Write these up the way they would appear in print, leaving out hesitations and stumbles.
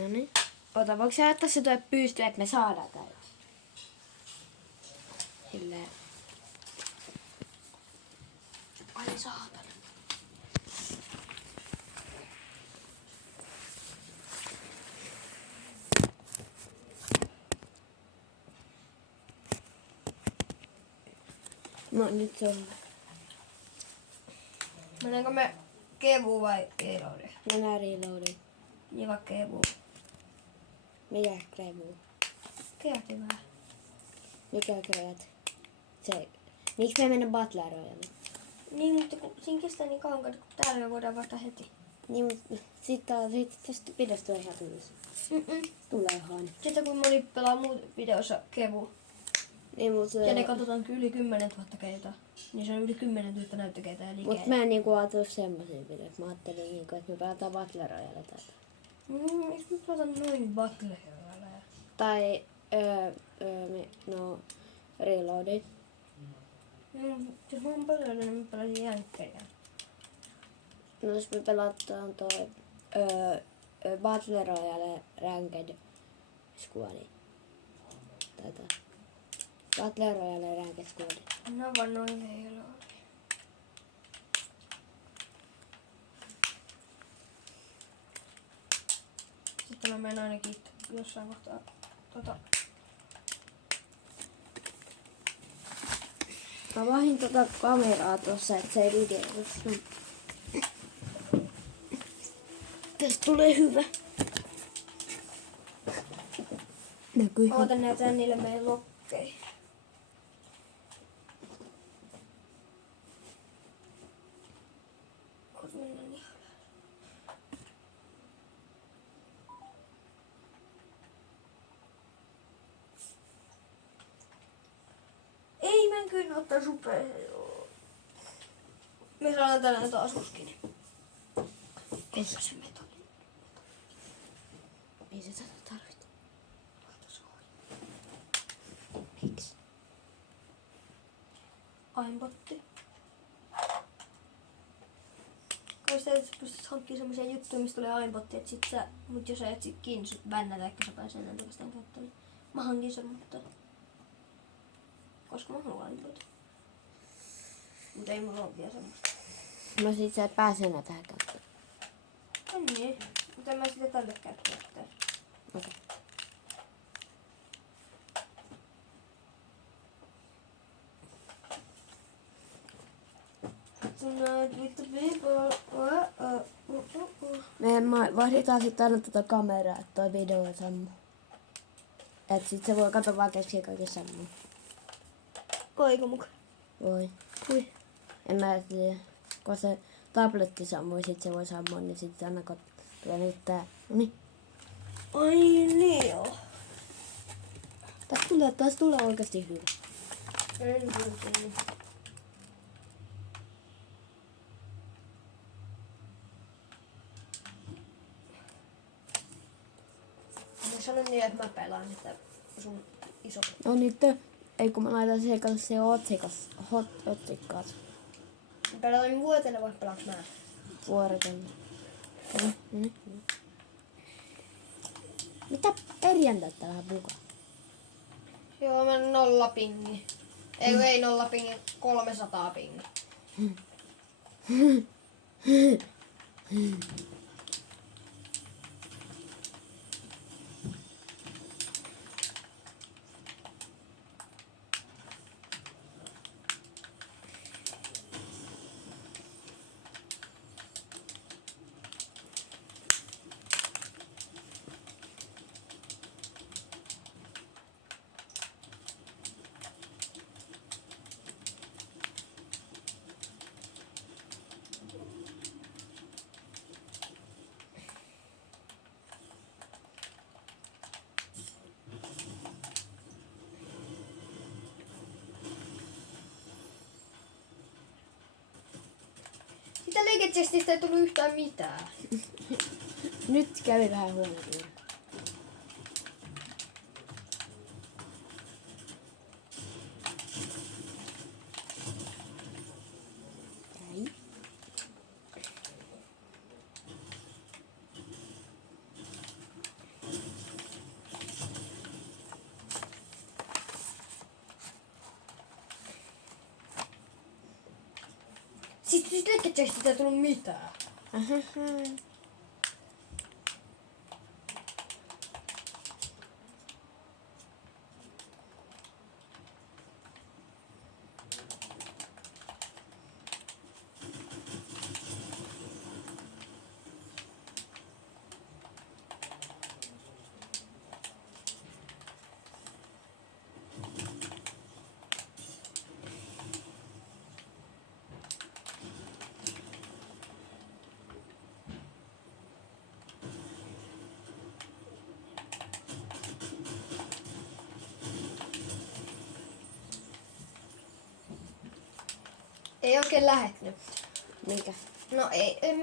No niin. Ota, voiko sä laittaa se tuo pystyyn, että me saadaan täällä? Silleen. Ai saatana. No nyt se on. Mennäänkö me kevuun vai reloadiin? Mennään reloadiin. Niin vaikka kevuun. Mikä kreemu? Kreati vähän. Mikä kreat? Se. Miksi me mennä Battle Royale? Niin, mutta kun siinä kestää niin kauan, kun täällä me voidaan vasta heti. Niin, mutta sitten tästä videosta tulee ihan tylsä. Tulee ihan. Sitten kun moni pelaa muut videossa kevu. Niin, mutta Ja ne katsotaan yli 10 000 keitä. Niin se on yli 10 000 näyttökeitä ja liikeä. Mutta mä en niinku ajatellut semmosia videoita. Mä ajattelin niinku, että me pelataan Battle Royale tätä. Miksi me pelataan noin Battle Royaleja? Tai no reloadit. Jos mä oon paljon, niin mä pelasin jänkkejä. No jos me pelataan toi Battle Royale Ranked Squadi. Tätä. Battle Royale Ranked Squadi. No vaan noin reloadi. Sitten mä menen ainakin jossain kohtaa Mä vahin tota kameraa tossa, et se ei videoidu. Tästä tulee hyvä. Näkyy. Ootan näytän niille meidän lokkeja. Oot mennä niin. Ei mä en kyllä ottaa supea. Me saadaan tänään taas uskini. Missä se metodi? Ei se tätä tarvita. Miksi? Aimbotti. Kai sä pystyt hankkimaan semmosia juttuja, mistä tulee aimbotti, et sit sä, mut jos sä et sit kiinni sut bännätä, ehkä sä pääsee enää takaisin käyttöön. Mä hankin sen, mutta koska mä haluan aimbot. Mut ei mulla oo vielä semmoista. No sit sä et pääse enää tähän käyttöön. Niin, mutta en mä sitä tälle käyttää. Okei. Tonight with the people. Me vaihdetaan sit aina tota kameraa, että toi video ei sammu. Et sit se voi katsoa vaan keksiä kaiken sammuu. Voiko muka? Voi. Kui? En mä tiedä. Kun se tabletti sammui, sit se voi sammua, niin sit se aina tulee nyt tää. Noniin. Ai niin joo. Tästä tulee oikeesti hyvä. En tiedä. Mä sanon niin, että mä pelaan, että sun iso. No nyt, ei kun mä laitan siihen kanssa se otsikkaat. Pelataan vuotelle vai pelaaks mä? Vuorotella. Mitä perjantaita vähän bukaa? Joo, mä 0 pingi. Ei 0 pingi, 300 pingi. Sitä leiketestistä ei tullut yhtään mitään. Nyt kävi vähän huono. Siis leikkiä ei tullut mitään. Ei oikein lähetnyt. Mikä? No ei, en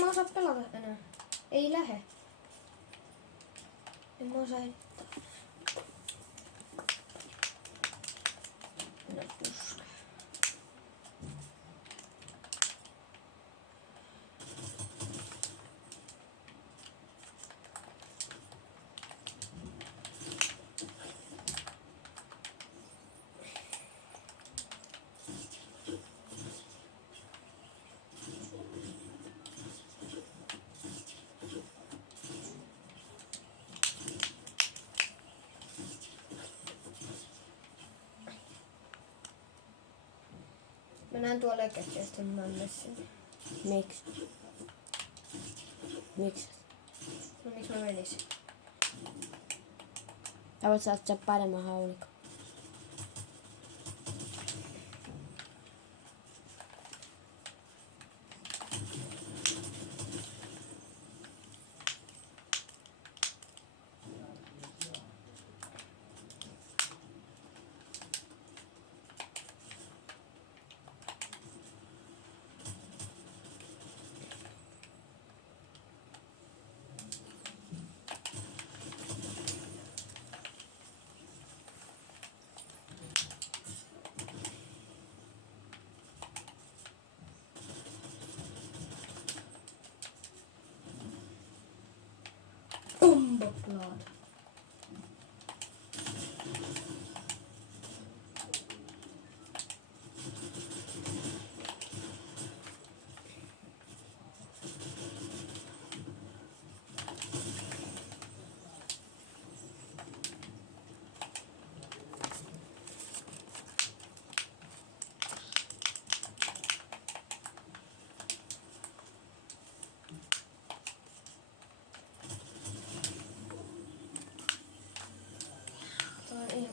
mä osaa pelata enää. Ei lähe. En mä osaa edittaa. No puska. Mä näen tuolla leikkiä, sitten mä menen sinne. Miksi? Miksi? No miksi mä menisin? Sä voit saada sen paremman haulikon. Bomboblad.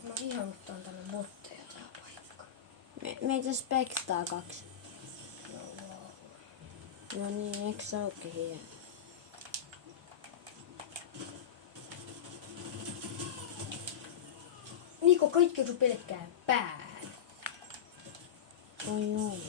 Mä ihannuttaan tänne botteja tää paikka. Meitä spektaa 2. No wow. No niin, eikö se ookin hieno? Niko, kaikki on sun pelkkää päähän. Oi oi.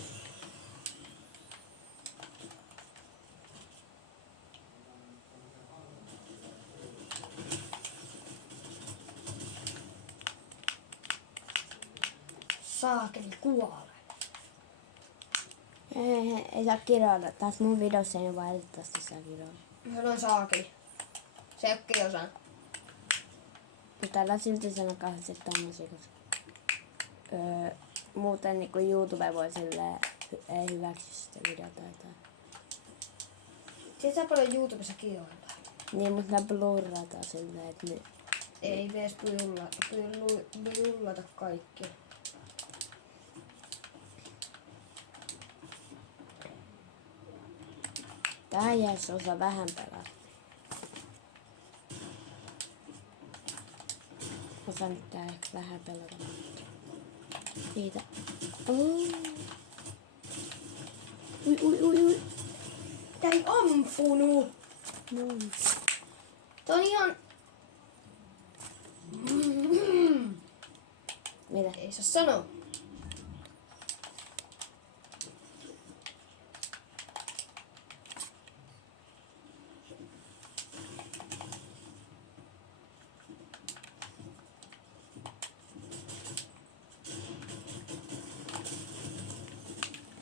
Saakeli kuole. Ei saa kiroilla. Taas mun videossa ei valitettavasti saa kiroilla. Mä sanoin saakeli. Se ei osaa. Mutta älä silti sano kauheasti tommosia, koska muuten niinku YouTube voi silleen ei hyväksy sitä videota jotain. Tiedätkö paljon YouTubessa kiroilla? Niin, mutta nää blurrataan silleen, että ne... Ei edes bujullata kaikki. Tähän jäisi osa vähän pelata. Osa nyt tää ehkä vähän pelata. Siitä. Ui. Tää ei ampunut. Noin. Tää on ihan... Mitä? Ei saa sanoa.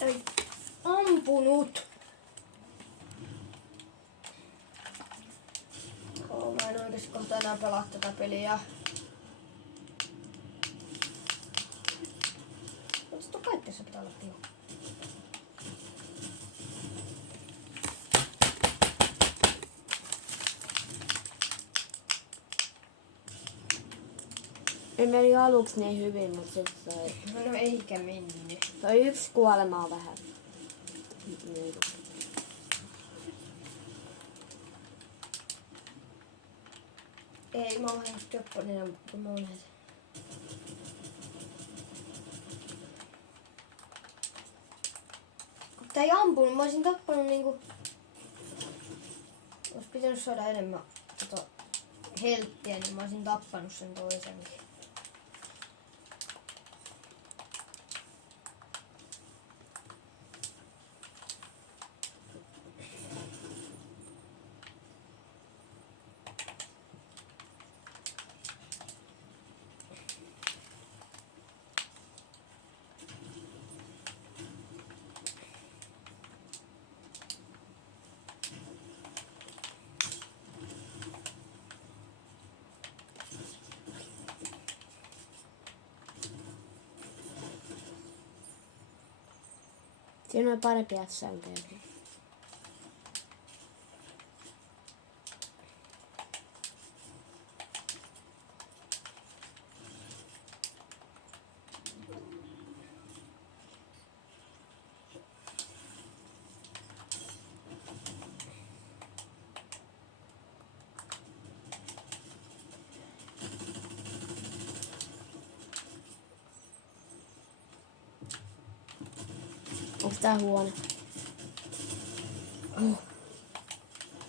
Ei ampunut. Mä en oikeesti kohta enää pelaa tätä peliä. Mutta kaikessa pitää olla tila. Ne meni aluksi niin hyvin, mutta sitten toi... No eikä mennyt. Toi yksi kuolema on vähän. Niin. Ei, mä oon ihan töpponina, kun mä oon näitä. Kun tää ei ampunut, mä olisin tappanut niinku... Ois pitänyt saada enemmän helttiä, niin mä olisin tappanut sen toisenkin. Siinä on parempia sänköjä. Onks tää huono?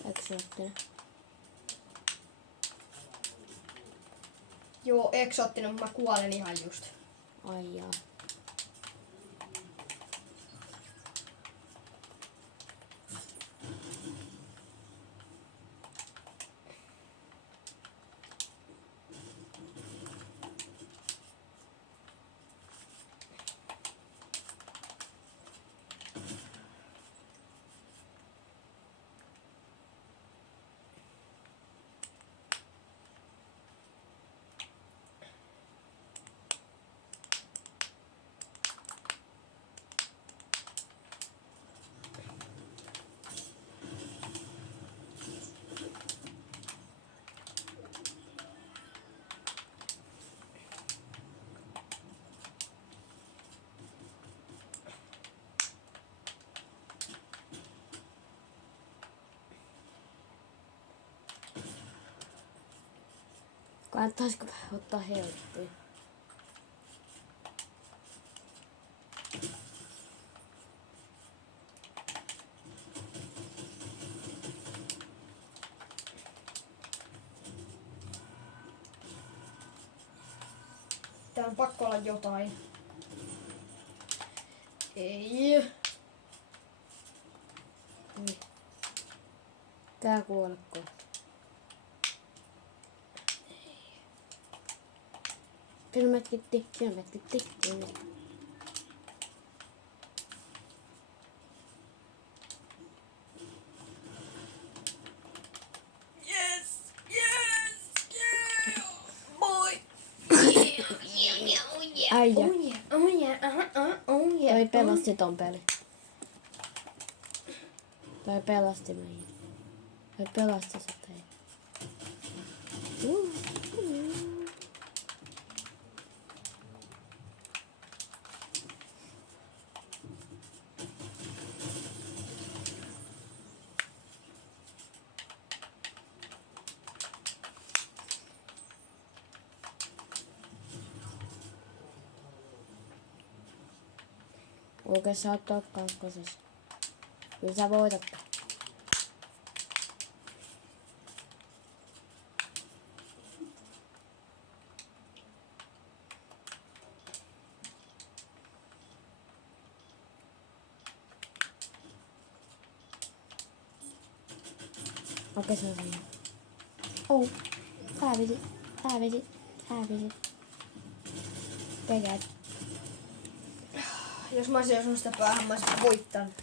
Eksoottinen. Joo, eksoottinen, mutta mä kuolen ihan just. Ai jaa. Kannattaisiko ottaa helttiä? Tää on pakko olla jotain. Ei. Tää kuolekko. Filmetkitti. Yes! Boy! Äijä. Oh yeah. Toi pelasti ton peli. Toi pelasti meidän. Toi pelasti se tein. Oikein sä oot kakkosessa. Kyllä sä voitat. Okei, se on siinä. Oh, hävisi. Tekät. Jos mä olisin osunut sitä päähän, mä olisin voittanut.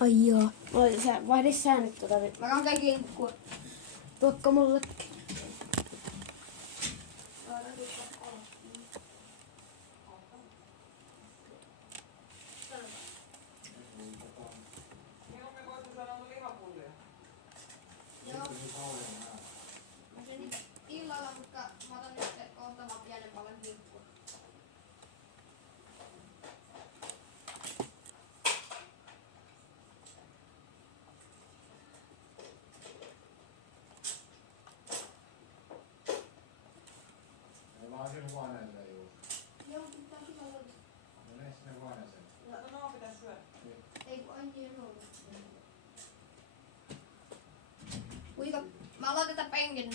Ai joo. Sä vaihdis säännöt tota. Mä kantan kinkkua. Tuokko mullekin. Mä sen illalla, mutta mä otan nyt kohta vaan pienen palan Mä aloitan tätä penkin.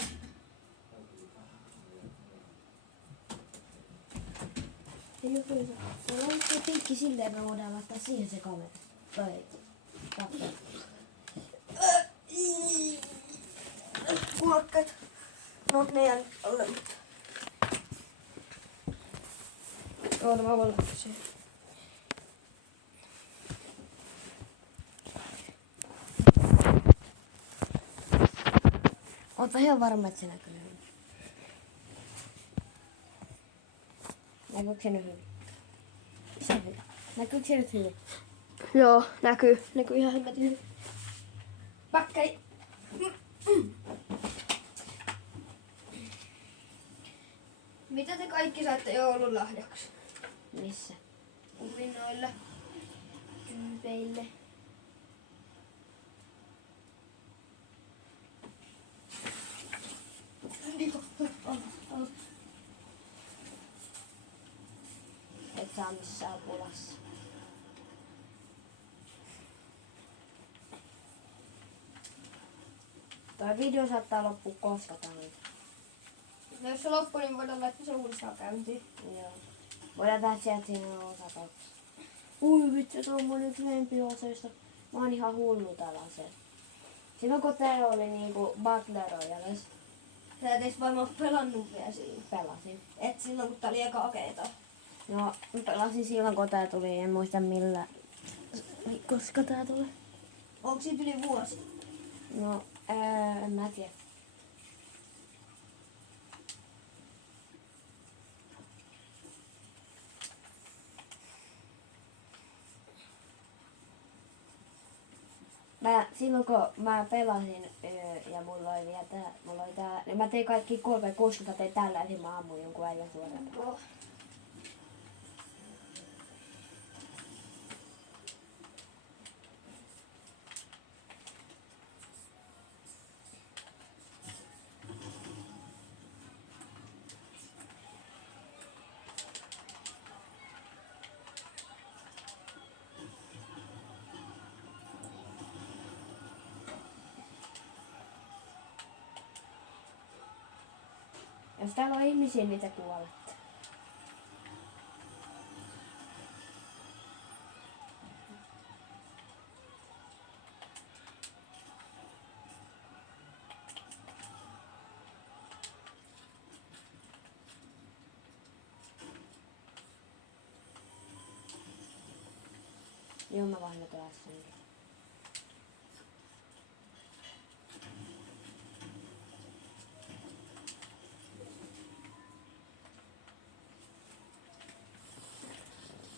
Ei joku ei saa. Mulla on se pinkki silleen, että me voidaan laittaa siihen se kamera. Tai katso. Kuokkat. No ne jää alle. Oota, mä voin laittaa siihen. Oota ihan varma, että se näkyy hyvin. Näkyykö se nyt hyvin? Se on hyvä. Näkyykö se nyt hyvin? Joo, näkyy. Näkyy ihan hemmetin hyvin. Päkkäri. Mitä te kaikki saitte joululahjaksi? Missä? Uminoille. Tyypeille. Et saa missään pulassa. Toi video saattaa loppua koska tahansa. No jos se loppuu, niin voidaan laittaa se uudestaan käyntiin. Joo. Voidaan tehdä sieltä siinä osata. Ui vitsi, tuo on mun yksi lempiosioista. Mä oon ihan hullu tällaisen. Silloin kun tää oli niinku Battle Royales, Sä et edes varmaan pelannut vielä siinä. pelasin. Et silloin, kun tää oli eka akeeta. No, mä pelasin silloin kun tää tuli, en muista millä. Koska tää tuli? Onko siitä yli vuosi? No, en mä tiedä. Silloin kun mä pelasin ja mulla oli vielä tää, niin mä tein kaikki 360, tein tällä ja mä ammuin jonkun äijän suoraan. Joo. Jos täällä on ihmisiä, niin te kuolette. Joo, mä vaan nyt senkin.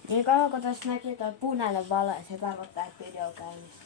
Niin kauan kun tässä näkyy toi punainen valo, se tarkoittaa, että video on käynnissä.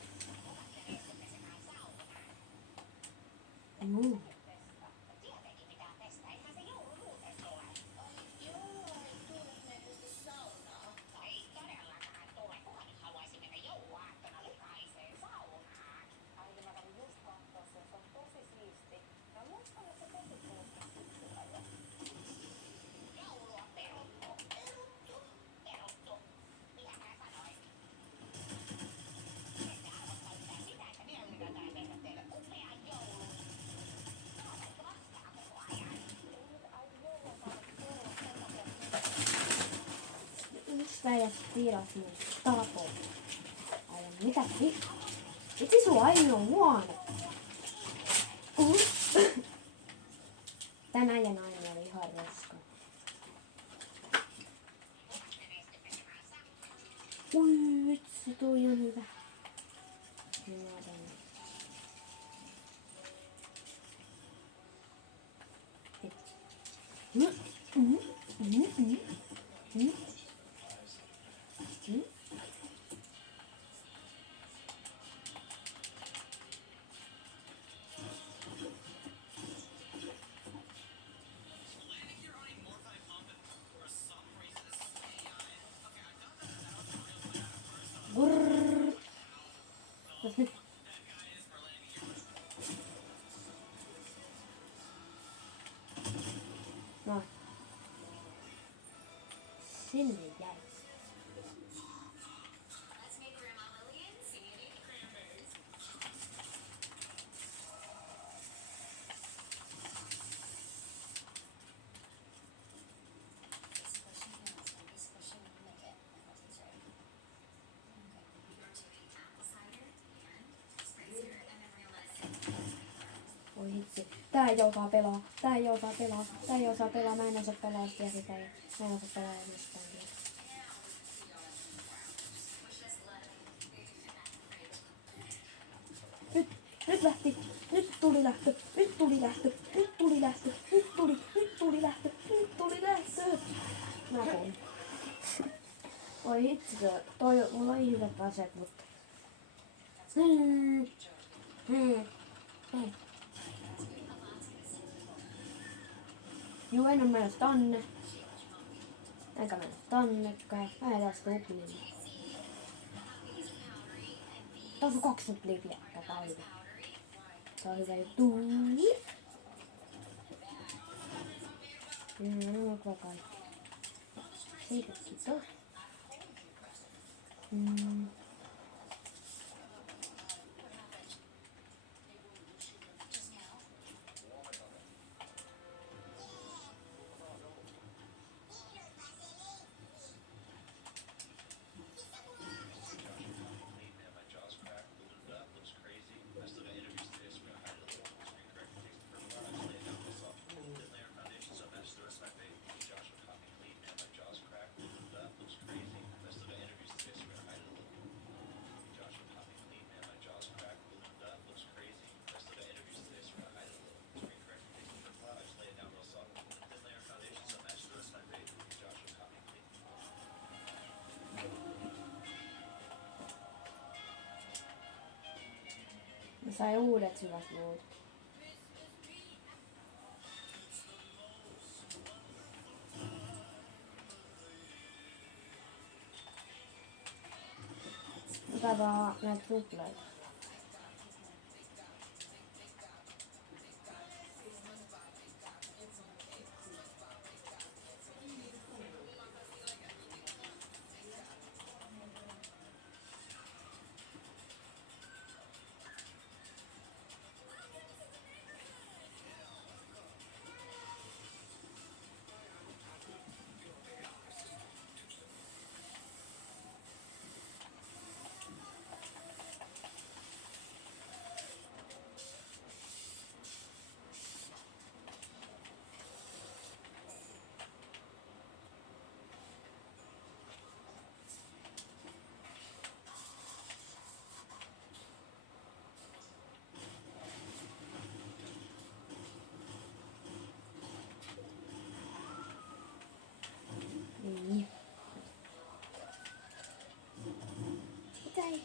Päijät tiiras mun tapo. Ai mitä vittu? Itse sun aina on huono. Tän äijän aina oli ihan roska. Ui vitsi, toi on hyvä. No. Sinne jäi. vitsi. Tää ei osaa pelaa. Tää ei osaa pelaa. Tää ei osaa pelaa. Mä en osaa pelaa sitä sitä. Mä en osaa pelaa mistään. Nyt lähti. Nyt tuli lähtö. Nyt tuli lähtö. Nyt tuli lähtö. Nyt tuli lähtö. Nyt tuli lähtö. Mä kuulin. Oi hitsi, mulla on hyvät aseet, mutta... Joo, en oo menossa tonne. Enkä mennä tonnekään. Mä en tästä uplille. Tässä on 20 liviä. Tää on hyvä. Tää on hyvä juttu. No, kyllä kaikki. Siitä kiitos. Mä sain uudet hyvät muut. Ota vaan näitä tupleita. Niin. Mitä ei?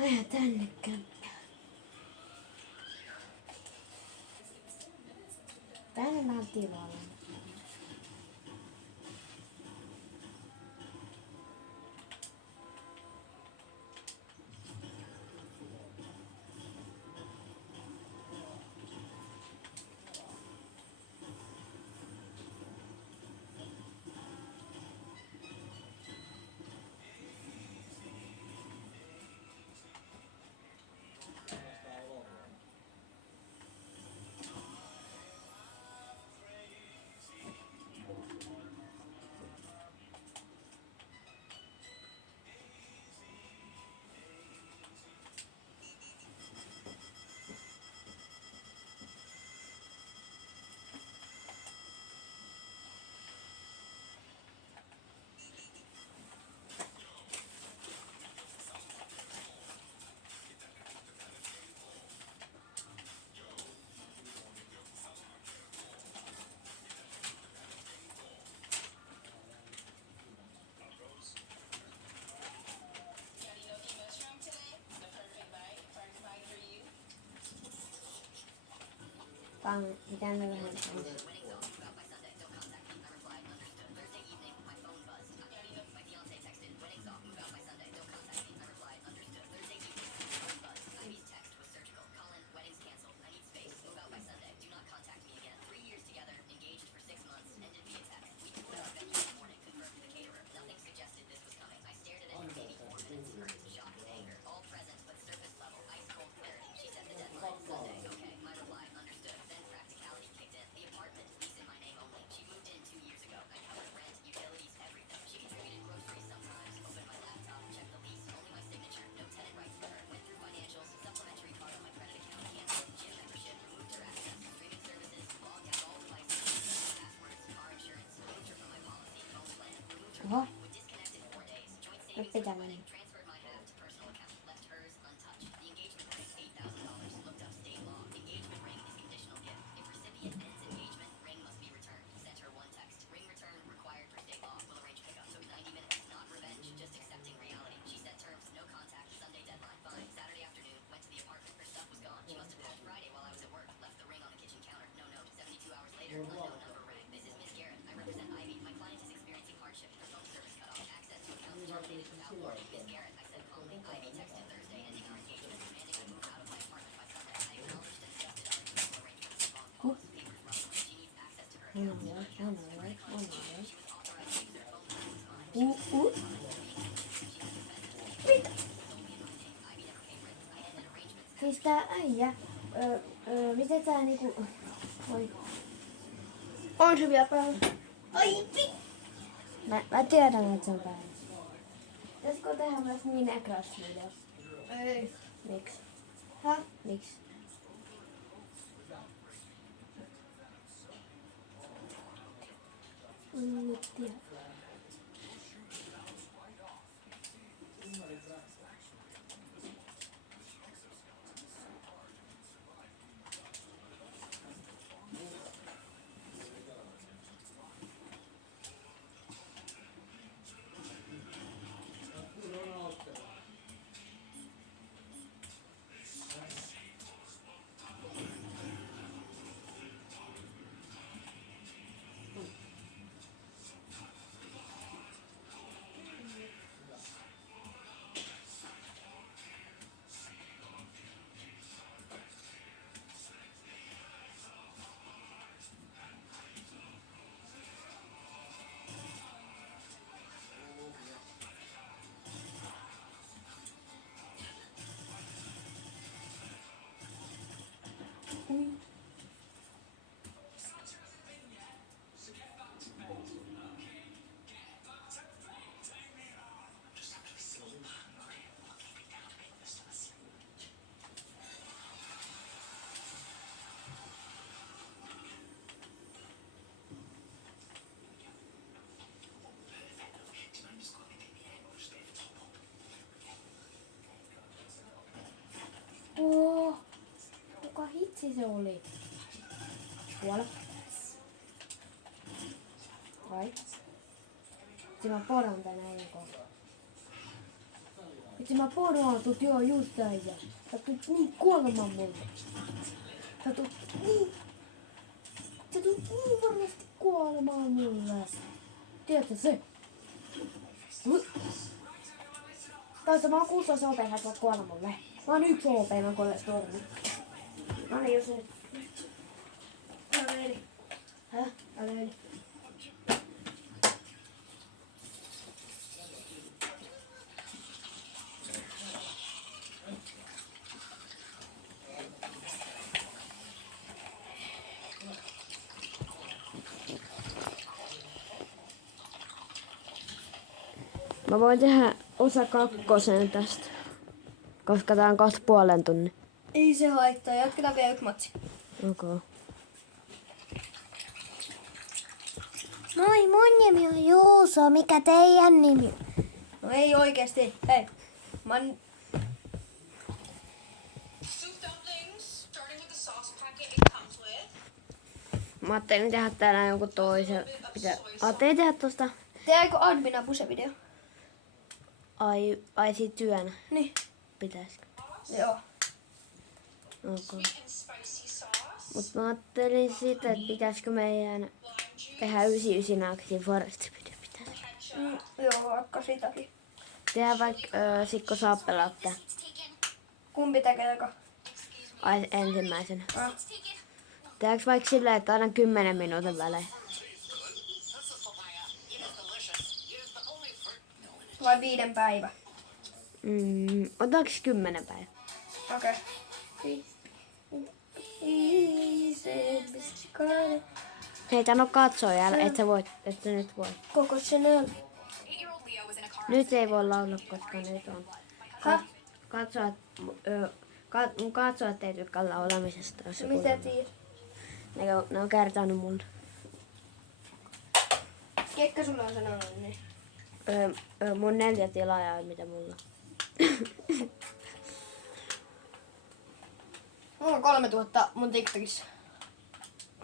Aja tänne kämppään. Tänne mä oon tilalla. Mitä me vähän pitää mennä. Siis tää äijä, miten tää niinku... Oi. On se vielä päällä. Ai Mä tiedän, että se on päällä. Pitäisikö tehdä myös niin Minecraft-video? Ei. Miksi? Häh? Miksi? Nyt tiedä. Kuka hitsi se oli? Tuolla. Vai? Vitsi mä poron tän äijän kohtaan. Vitsi mä poroatut joo just äijä. Sä tulet niin kuolemaan mulle. Sä tulet niin varmasti kuolemaan mulle. Tiedätkö se? Toista mä oon 6 OP, sä tulet kuolemaan mulle. Mä oon 1 OP, mä kuolen stormi. No niin, jos nyt. Älä eli. Häh? Älä eli. Mä voin tehdä osa 2 tästä, koska tää on kohta puolen tunnin. Ei se haittaa, jatketaan vielä 1 matsi. Okay. Moi, mun nimi on Juuso. Mikä teidän nimi? No ei oikeesti. Hei. Soup dumplings, starting with the sauce packet it comes with. Mä ajattelin tehdä täällä jonkun toisen. Ajattelin tehdä tosta. Tehdäänkö Admina Puse-video? Ai siitä työnä. Niin. Pitäisikö? Joo. Okay. Sweet and spicy sauce. Mut mä ajattelin siitä, että pitäisikö meidän Lime juice. tehdä 99 Axin Forest video. Pitäis. Ketchup. Joo, vaikka sitäkin. Tehdä vaikka Sikko Saappelautta. Kumpi tekee joka? Ai ensimmäisenä. Ah. Tehdäänkö vaikka silleen, että aina 10 minuutin välein? Vai 5 päivä? Otetaanko 10 päivää? Okei. Hei, tän on katsoja, et sä nyt voi. Koko Chanel. 8-year-old Leo was in a car. Nyt ei voi laulaa, koska nyt on. Häh? Mun katsojat ei tykkää laulamisesta. Jos joku Mitä laulaa. tiedät? Ne on kertonut mulle. Kekka sulla on sanonut niin. Mun 4 tilaajaa, mitä mulla. Mulla on 3000 mun TikTokissa.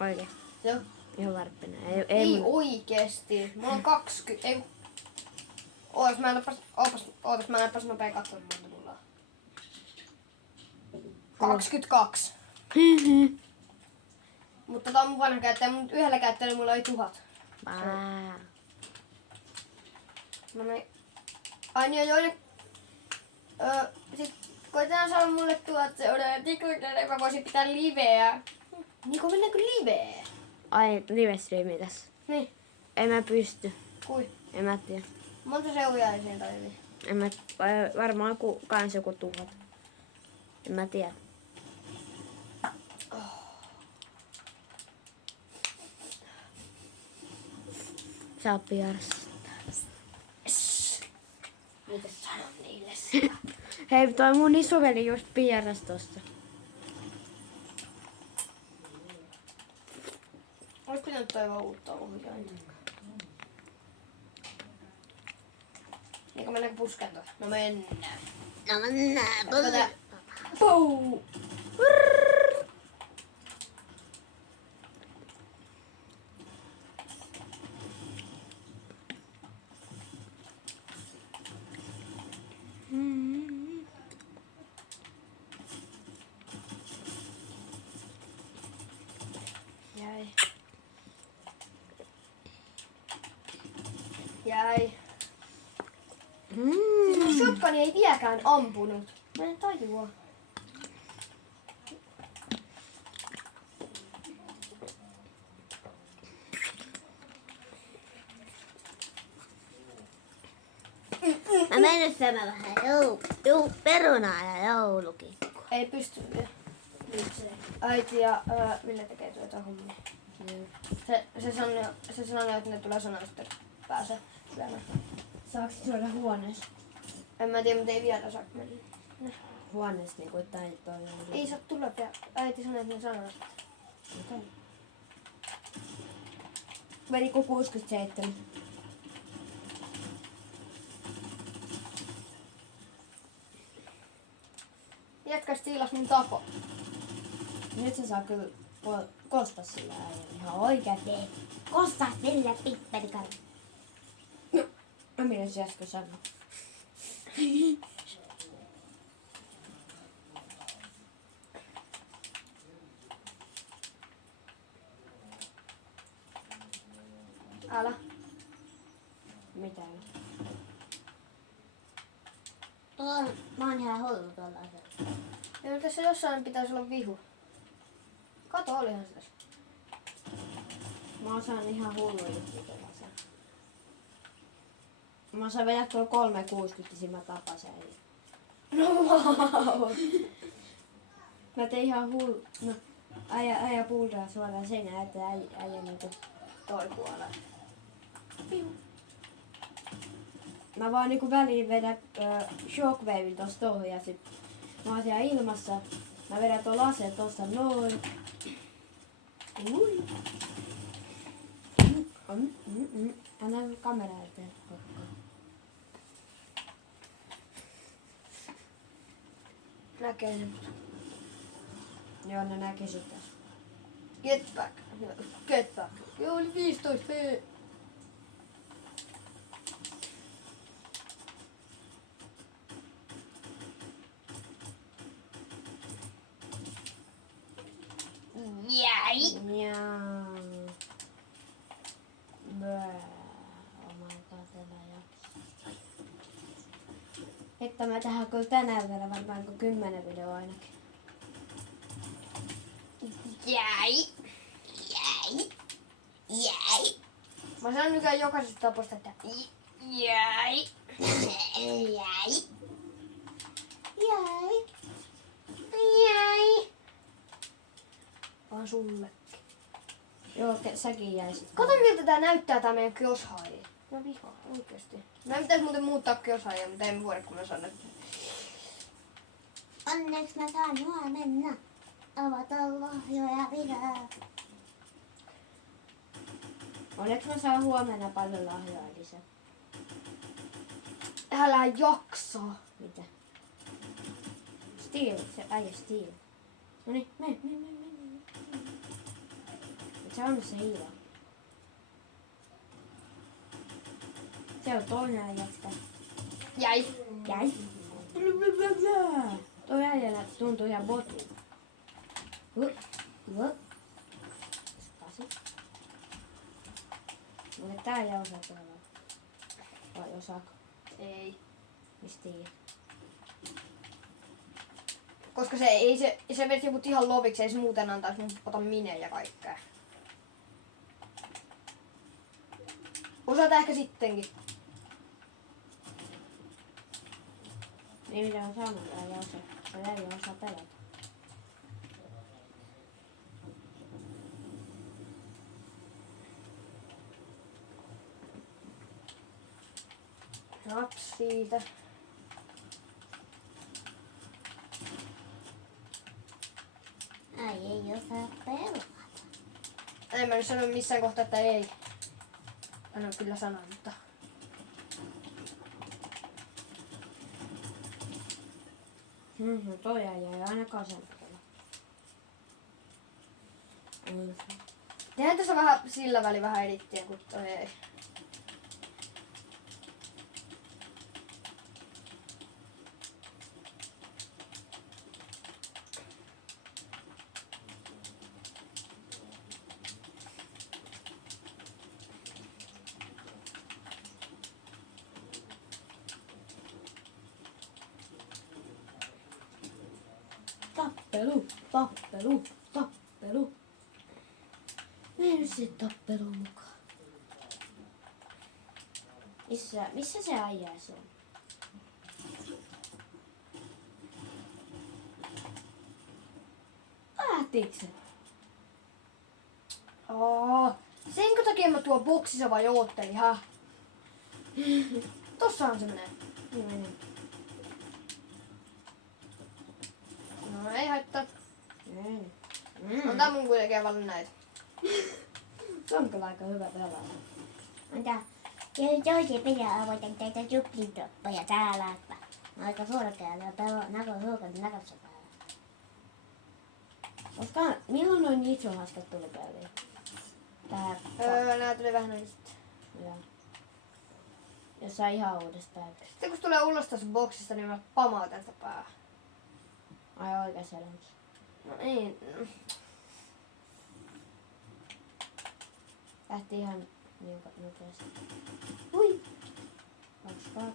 Oikein. Joo. Ihan varppina. Ei oikeesti. Mulla on 20. Ei. Ootas mä näppäs nopea katsomaan monta mulla on. 22. Mutta tää on mun vanha käyttäjä. Mun yhdellä käyttäjällä mulla oli 1000. Wow. No niin. Ai niin, joo. Sit koitetaan saada mulle 1000 seuraajaa TikTokilla, niin mä voisin pitää liveä. Niinku mennäänkö liveen? Ai, live-striimi tässä. Niin. En mä pysty. Kui? En mä tiedä. Monta seuraajaa siinä tarvii? En mä, varmaan kans joku 1000. En mä tiedä. Sä oot piarassa. Mitä sanon niille sitä? Hei, toi mun isoveli just piaras tosta. Olis pitänyt toivoa uutta ohjainta. Eikö mennäänkö puskentoon? No mennään. No mennään. Tätä. Pou! Jäi. Jäi. Siis mun shotguni ei vieläkään ampunut. Mä en tajua. Mä menen syömään vähän perunaa ja joulukikkua. Ei pysty vielä. Äiti ja Ville tekee työtä hommia. Se sanoi, että ne tulee sanoa, että pääsee syömään. Saaks syödä huoneessa? En mä tiedä, mutta ei vielä saa mennä. Huoneessa niinku tai toi. Ei saa tulla vielä. Äiti sanoi, että ne sanoo. Okay. Veliko 67? Jätkä stiilas mun tapo. Nyt se saa kyllä kostaa sillä äijällä ihan oikeesti. Kosta sille pippelikarja. Mä minä se äsken sanoa. Älä. Mitä? Mä oon ihan hullu tuollaisella. Joo, tässä jossain pitäisi olla vihu. Kato, olihan se tässä. Mä osaan ihan hullu juttu tuollaisen. Mä osaan vedä tuolla 360, niin mä tapasin äijä. No wow. Mä tein ihan hullu. No, äijä puultaa suoraan seinään, että äijä niinku Toi kuolee. mä vaan niinku väliin vedän shockwavein tosta tohon ja sit mä oon siellä ilmassa. Mä vedän tuon laseen tosta noin. Ui. Anna kameraa eteen kokkaan. Näkee sen. Joo, ne näkee sitä. Get back. Get back. Joo, oli 15 p. Jäi. Jaa. Bää. Oh my god, älä jaksa. Että mä tähän kyllä tänään vielä varmaan 10 videoa ainakin. Jäi. Jäi. Jäi. Mä sanon nykyään jokaisesta taposta, että Jäi. Jäi. Jäi. Jäi. vaan sulle. Joo, säkin jäisit. Kato miltä tää näyttää tää meidän Crosshair. Mä vihaan oikeesti. Mä pitäis muuten muuttaa Crosshair, mutta en voi kun mä sanon. Onneksi mä saan huomenna avata lahjoja vielä. Onneksi mä saan huomenna paljon lahjoja lisää. Älä jaksaa. Mitä? Steel, se äijä Steel. Noniin, mene. Et sä on se hiila. Se on toinen äijästä. Jäi. Jäi. Toi äijä tuntuu ihan botilta. Spasi. Mutta tää ei osaa pelaa. Vai osaako? Ei. Mistä tiedät? Koska se veti mut ihan loviksi, ei se muuten antaisi mun ota mineen ja kaikkea. Osaat ehkä sittenkin. Niin mitä on saanut, äijä osaa. Se äijä osaa pelata. Naps siitä. Ai ei osaa pelata. En mä nyt sano missään kohtaa, että ei. En ole kyllä sanonut, mutta... No toi äijä ei ainakaan osannut pelata. Tehdään tässä vähän sillä väliin vähän edittiä, kun toi ei. Tappelu. Mene se tappelu mukaan. Missä se äijäs on? Lähtiikö se? Senkö takia mä tuon boksissa vai oottelin, häh? Tossahan se menee. No ei haittaa. Antaa mun kuitenkin valin näitä. Se on kyllä aika hyvä pelaaja. Mutta jos pitää avata tätä juplintoppoja täällä, että aika korkealla ja näkössä päällä. Koska milloin noin iso haskat tuli peliin? Nää tuli vähän näin sitten. Joo. Jossain ihan uudesta paikasta. Sitten kun tulee ulos tästä boksista, niin mä pamaan tästä päähän. Ai oikeassa elämässä. No niin. Lähti ihan nopeasti. Hui! 2.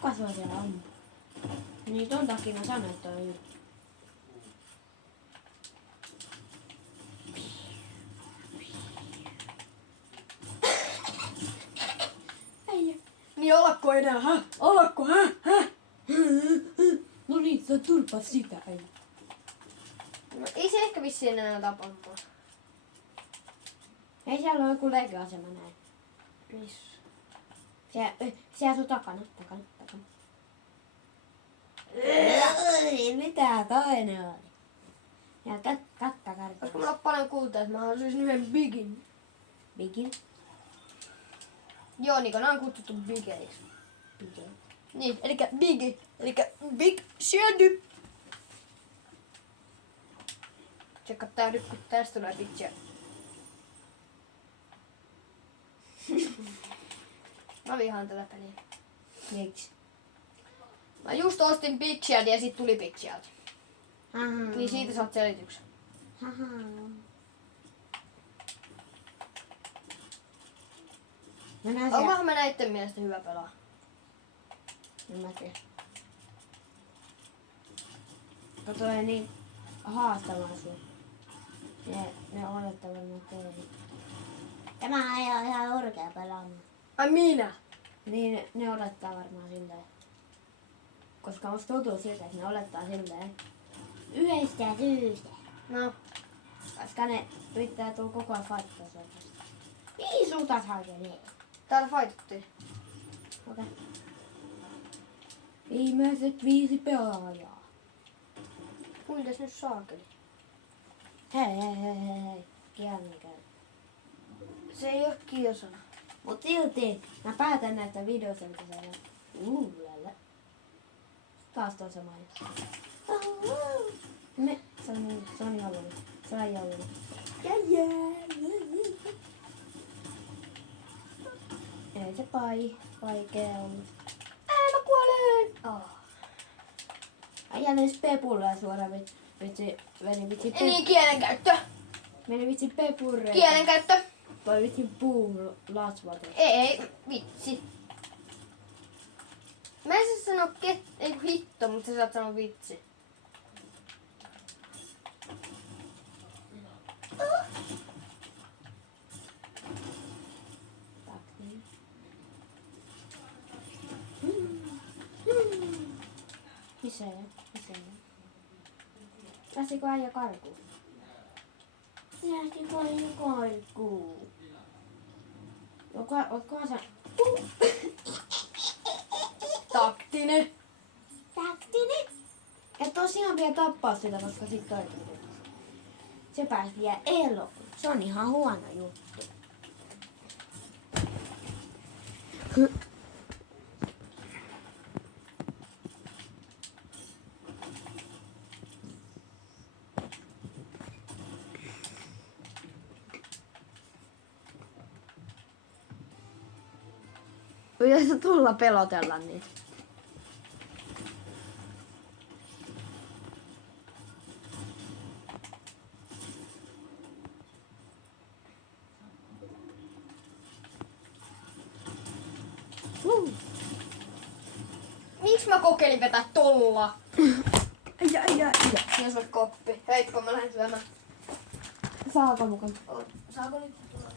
Kuka sua siellä on? Niin ton takia mä sanoin, että on juttu. Niin alakko enää, hä? Alakko, hä? No niin, sä turpas sitä, äijä. No ei se ehkä vissiin enää tapannut. Ei siellä ole joku leikeasema näin. Missä? Siellä sun takana. Mitä toinen oli? Ja katta karkaa. Koska mulla on paljon kultaa, että mä haluaisin yhden bigin. Bigin. Joo, niin on kutsuttu bigeiksi. Bigin. Niin, elikkä bigi. Elikkä big shady. Tsekka tää nyt, kun tästä tulee pitchiä. Mä vihaan tätä peliä. Miksi? Mä just ostin Big Shield ja sit tuli Big Shield. Niin siitä saat selityksen. Onkohan mä näitten mielestä hyvä pelaa? En mä tiedä. Kun tulee niin haastavaa sun. Ne odottavat varmaan teille. Tämä ei ole ihan urkea pelaamaan. Ai minä? Niin ne odottaa varmaan silleen. Koska musta tuntuu siltä, että ne odottaa silleen. Yhdestä syystä. No. Koska ne yrittää tulla koko ajan faittaa sieltä. Niin suutas hakenee. Täällä fightuttiin. Okei. Viimeiset 5 pelaajaa. Kuinkas nyt saakeli? Hei. Kielnikää. Se ei oo kiosana. Mut silti, mä päätän näistä videoista, mitä sä oot. Lala. Taas tuo sama juttu. Se on joulun. Se on joulun. Ei se vaikea ollut. Mä kuolen! Jälleen Pepulleen suoraan meni vitsi Niin, kielenkäyttö. meni vitsi Pepurre. Kielenkäyttö. Toi vitsi boom lasvatu. Ei, vitsi. Mä en saa sanoa ei hitto, mutta sä saat sanoa vitsi. Missä? Lähtikö äijä karkuun? Lähtikö äijä karkuun? Ootkohan sä... Taktinen. Taktinen? Et tosiaan vielä tappaa sitä, koska sit toi... Se pääsi vielä eloon. Se on ihan huono juttu. Pitäisi tulla pelotella niitä. Miksi mä kokeilin vetää tolla? Ja. Siinä on koppi. Heippa, mä lähden syömään. Saako mukaan? Saako nyt tulla?